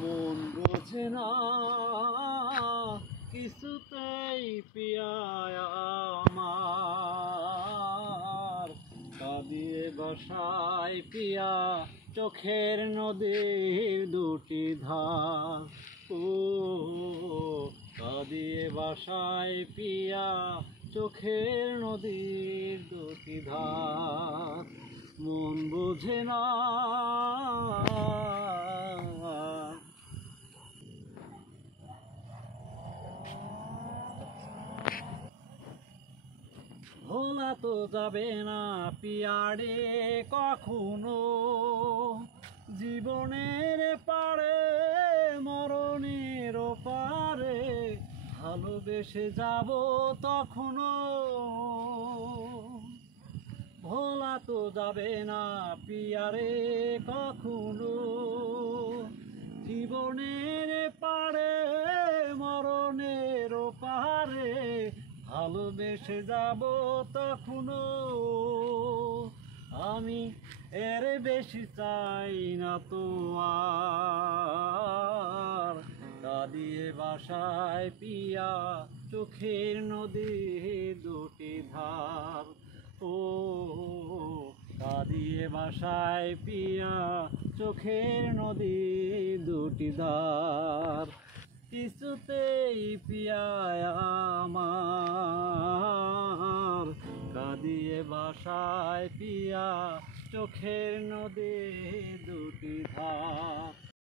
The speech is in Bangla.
মন বোঝে না কিছুতেই পিয়া আমার, কাঁদিয়ে বসায় পিয়া চোখের নদীর দুটি ধার। ও কাঁদিয়ে বাসায় পিয়া চোখের নদীর দুটি ধার। মন বোঝে না ভোলা তো যাবে না পিয়ারে কখনো, জীবনের পারে মরণের পারে ভালোবেসে যাব তখনো। ভোলা তো যাবে না পিয়ারে কখনো, জীবনের পারে মরণের পারে ভালোবেসে যাব তখনো। আমি এর বেশি চাই না তো আর, কাঁদিয়ে বাসায় পিয়া চোখের নদী দুটি ধার। ও কাঁদিয়ে বাসায় পিয়া চোখের নদী দুটি ধার। কিছুতেই পিয়া আমার, কাঁদিয়ে বাসায় পিয়া চোখের নদী দুটি ধার।